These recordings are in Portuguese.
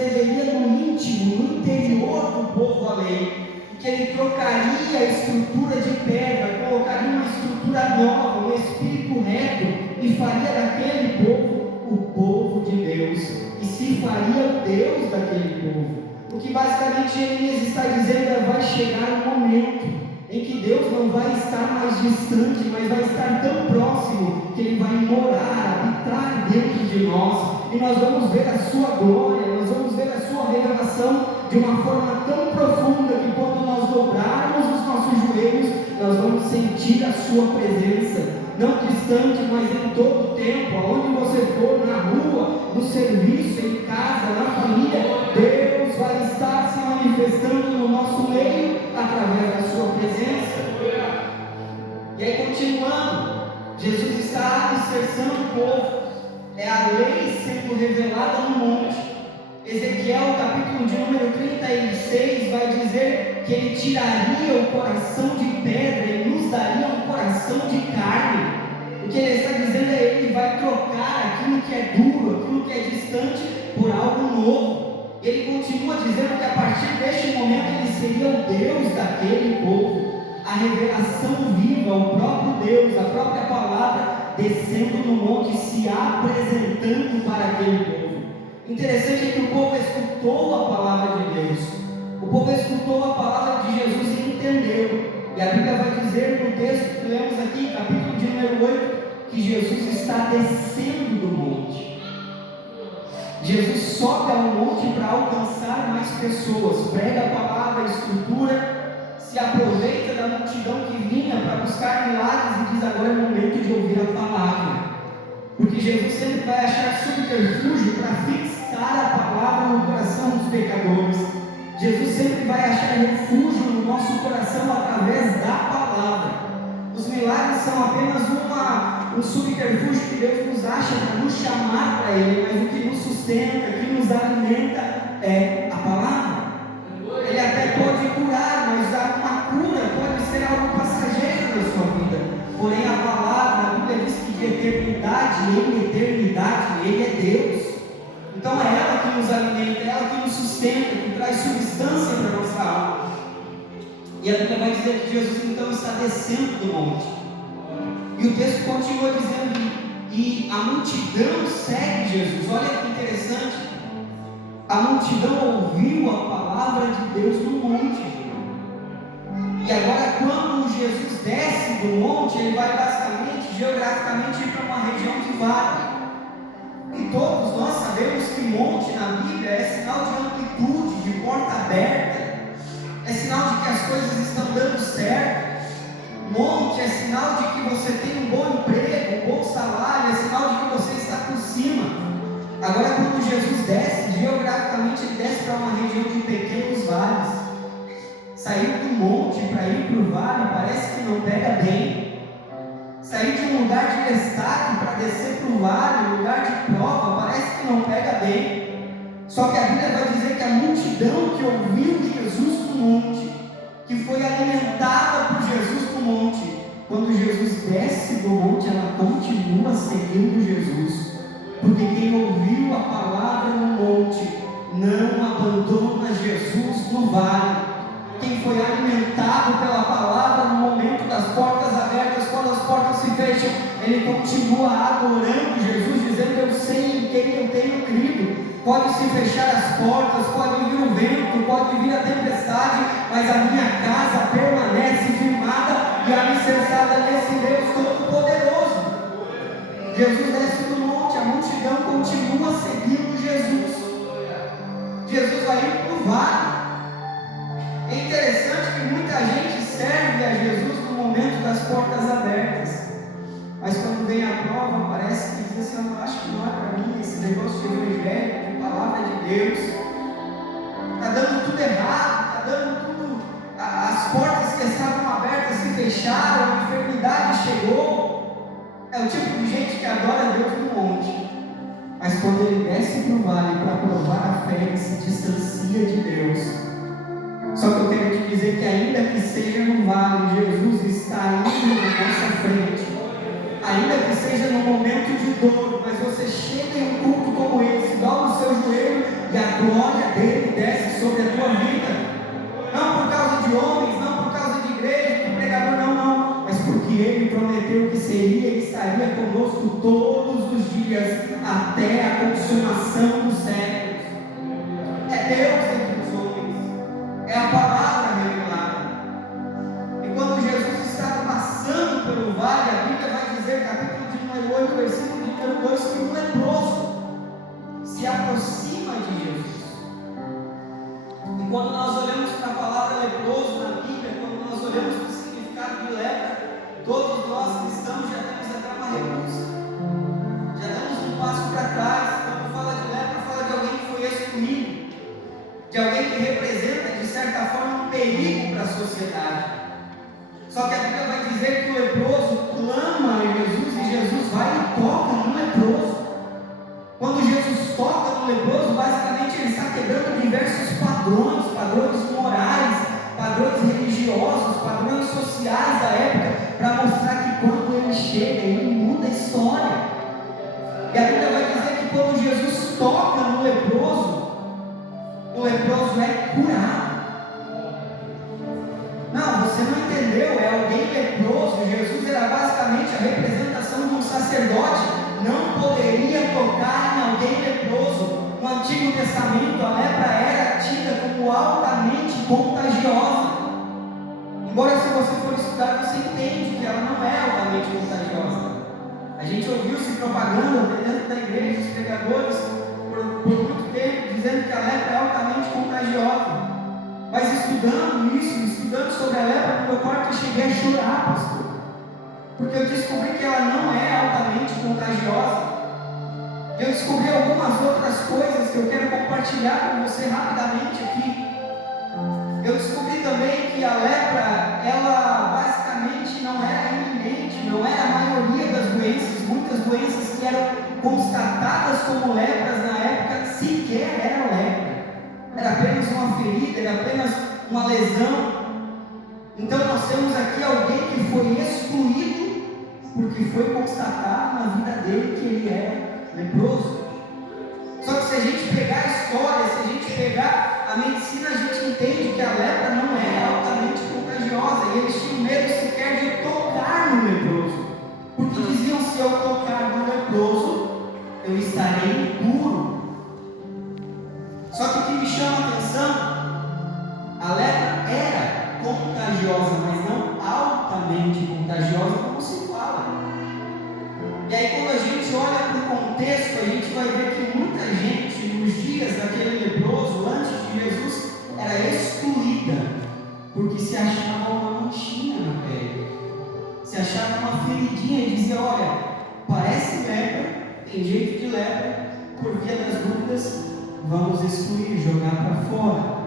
escreveria no íntimo, no interior do povo a lei, e que ele trocaria a estrutura de pedra, colocaria uma estrutura nova, um espírito reto, e faria daquele povo o povo de Deus, e se faria o Deus daquele povo. O que basicamente Jeremias está dizendo é: vai chegar um momento em que Deus não vai estar mais distante, mas vai estar tão próximo que Ele vai morar, habitar dentro de nós, e nós vamos ver a sua glória, nós vamos ver a sua revelação de uma forma tão profunda que quando nós dobrarmos os nossos joelhos, nós vamos sentir a sua presença, não distante, mas em todo o tempo, aonde você for, na rua, no serviço, em casa, na família, Deus vai estar se manifestando no nosso meio através da sua presença. E aí, continuando, Jesus está alicerçando o povo, é a lei sendo revelada no monte. Ezequiel, capítulo de número 36, vai dizer que ele tiraria o coração de pedra e nos daria um coração de carne. O que ele está dizendo é: ele vai trocar aquilo que é duro, aquilo que é distante, por algo novo. Ele continua dizendo que a partir deste momento ele seria o Deus daquele povo, a revelação viva, o próprio Deus, a própria palavra descendo no monte, se apresentando para aquele povo. Interessante é que o povo escutou a palavra de Deus, o povo escutou a palavra de Jesus e entendeu. E a Bíblia vai dizer no texto que lemos aqui, capítulo de número 8, que Jesus está descendo do monte. Jesus sobe ao monte para alcançar mais pessoas, prega a palavra, a estrutura, se aproveita da multidão que vinha para buscar milagres e diz: agora é o momento de ouvir a palavra. Porque Jesus sempre vai achar subterfúgio para fixar a palavra no coração dos pecadores. Jesus sempre vai achar refúgio no nosso coração através da palavra. Os milagres são apenas um subterfúgio que Deus nos acha para nos chamar para Ele, mas o que nos sustenta, que nos alimenta é a palavra. Ele até pode curar, mas uma cura pode ser algo passageiro na sua vida. Porém, a palavra, a Bíblia diz que de eternidade em eternidade Ele é Deus. Então é ela que nos alimenta, é ela que nos sustenta, que traz substância para a nossa alma. E a Bíblia vai dizer que Jesus então está descendo do monte. E o texto continua dizendo: e a multidão segue Jesus. Olha que interessante. A multidão ouviu a palavra de Deus no monte. E agora, quando Jesus desce do monte, ele vai basicamente, geograficamente, ir para uma região de vale. E todos nós sabemos que monte na Bíblia é sinal de amplitude, de porta aberta, é sinal de que as coisas estão dando certo. Monte é sinal de que você tem um bom emprego, um bom salário, é sinal de que você está por cima. Agora, quando Jesus desce, geograficamente ele desce para uma região de pequenos vales. Sair do monte para ir para o vale parece que não pega bem. Sair de um lugar de destaque para descer para o vale, um lugar de prova, parece que não pega bem. Só que a Bíblia vai dizer que a multidão que ouviu Jesus no monte, que foi alimentada por Jesus no monte, quando Jesus desce do monte, ela continua seguindo Jesus. Porque quem ouviu a palavra no monte, não abandona Jesus no vale. Quem foi alimentado pela palavra no momento das portas abertas, quando as portas se fecham, ele continua adorando Jesus, dizendo: eu sei em quem eu tenho crido. Pode se fechar as portas, pode vir o vento, pode vir a tempestade, mas a minha casa permanece firmada e alicerçada nesse Deus Todo-Poderoso. Jesus desce do monte, a multidão continua seguindo Jesus. Jesus vai ir para o vale. É interessante que muita gente serve a Jesus no momento das portas abertas, mas quando vem a prova, parece que diz assim: eu acho que não é para mim esse negócio de evangelho, de palavra de Deus, está dando tudo errado, está dando tudo, as portas que estavam abertas se fecharam, a enfermidade chegou. É o tipo de gente que adora Deus no monte, mas quando ele desce para o vale para provar a fé, ele se distancia de Deus. Só que eu quero te dizer que ainda que seja no vale, Jesus está indo na nossa frente. Ainda que seja no momento de dor, mas você chega em um culto como esse, dobra o seu joelho e glória dele desce sobre a tua vida. Não por causa de homens, não por causa de igreja, de pregador, não, mas porque ele prometeu que seria e estaria conosco todos os dias, até a consumação dos séculos. É Deus entre os homens, é a palavra revelada. E quando Jesus estava passando pelo vale, a Bíblia vai dizer, capítulo de número 8, versículo de número 2, que um leproso se aproxima de Jesus. E quando nós olhamos para a palavra leproso na Bíblia, quando nós olhamos para o significado de lepra, todos nós cristãos já temos até uma repulsa, já damos um passo para trás. Quando fala de lepra, fala de alguém que foi excluído, de alguém que representa de certa forma um perigo para a sociedade. Só que a Bíblia vai dizer que o leproso clama a Jesus, e Jesus vai e toca no leproso. Quando Jesus toca no leproso, basicamente ele está quebrando diversos padrões morais, padrões religiosos, padrões sociais da época, para mostrar que quando ele chega, ele muda a história. E a Bíblia vai dizer que quando Jesus toca no leproso, o leproso é curado. Não, você não entendeu, é alguém leproso. Jesus era basicamente a representação de um sacerdote. Não poderia tocar em alguém leproso. No Antigo Testamento, a lepra era tida como altamente contagiosa. Embora, se você for estudar, você entende que ela não é altamente contagiosa. A gente ouviu-se propaganda dentro da igreja, os pregadores, por muito tempo, dizendo que a lepra é altamente contagiosa. Mas estudando sobre a lepra no meu quarto, eu cheguei a chorar, pastor, porque eu descobri que ela não é altamente contagiosa. Eu descobri algumas outras coisas que eu quero compartilhar com você rapidamente aqui. Eu descobri também que a lepra, ela basicamente não era iminente, não era a maioria das doenças. Muitas doenças que eram constatadas como lepras na época sequer eram lepra. Era apenas uma ferida, era apenas uma lesão. Então nós temos aqui alguém que foi excluído porque foi constatado na vida dele que ele era leproso. Só que se a gente pegar a história, se a gente pegar a medicina, a gente entende que a lepra não é altamente contagiosa, e eles tinham medo sequer de tocar no leproso, porque diziam: se eu tocar no leproso, eu estarei impuro. Só que o que me chama a atenção, a lepra era contagiosa, mas não altamente contagiosa, como se fala. E aí, quando a gente olha para o contexto, a gente vai ver que muita gente, nos dias daquele leproso, antes de Jesus, era excluída, porque se achava uma manchinha na pele, se achava uma feridinha, e dizia: olha, parece lepra, tem jeito de lepra, por via das dúvidas, vamos excluir, jogar para fora.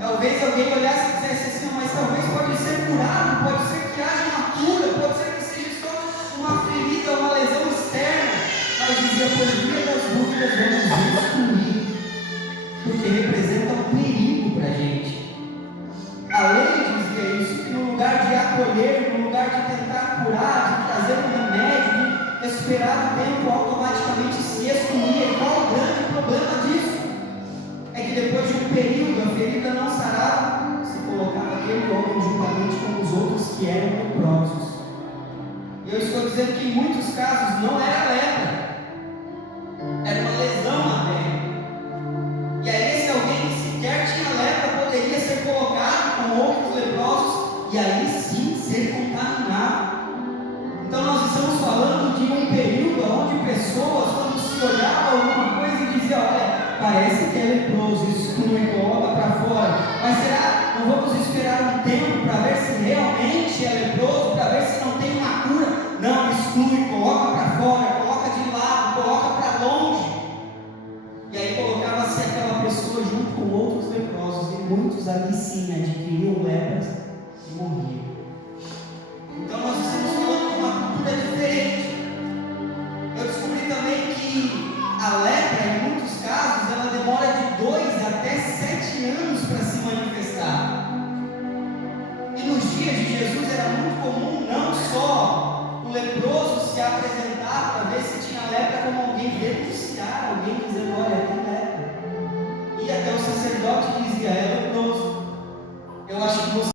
Talvez alguém olhasse e dissesse assim: mas talvez pode ser curado, pode ser que haja uma cura, pode ser que seja só uma ferida, uma lesão externa. Mas dizia: por via das dúvidas, vamos excluir, porque representa um perigo para a gente. A lei dizia isso, que no lugar de acolher, no lugar de tentar curar, de trazer um remédio, de esperar o tempo, automaticamente se excluía. E qual o grande problema disso? É que depois de um período, a ferida não sarava, se colocava aquele homem juntamente com os outros que eram leprosos. E eu estou dizendo que em muitos casos não era lepra, era uma lesão na pele. E aí esse alguém que sequer tinha lepra poderia ser colocado com outros leprosos e aí sim ser contaminado. Então nós estamos falando de um período onde pessoas, quando se olhava alguma coisa e dizia: olha, parece que é leproso, exclui, coloca para fora. Mas será? Não vamos esperar um tempo para ver se realmente é leproso, para ver se não tem uma cura? Não, exclui, coloca para fora, coloca de lado, coloca para longe. E aí colocava-se aquela pessoa junto com outros leprosos, e muitos ali sim adquiriam lepras e morriam. Então nós estamos falando de uma cultura diferente. Eu descobri também que a lepra, em muitos casos, ela demora de 2 até 7 anos para se manifestar. E nos dias de Jesus era muito comum não só o leproso se apresentar para ver se tinha lepra, como alguém denunciar, alguém dizendo: olha, Eu acho que você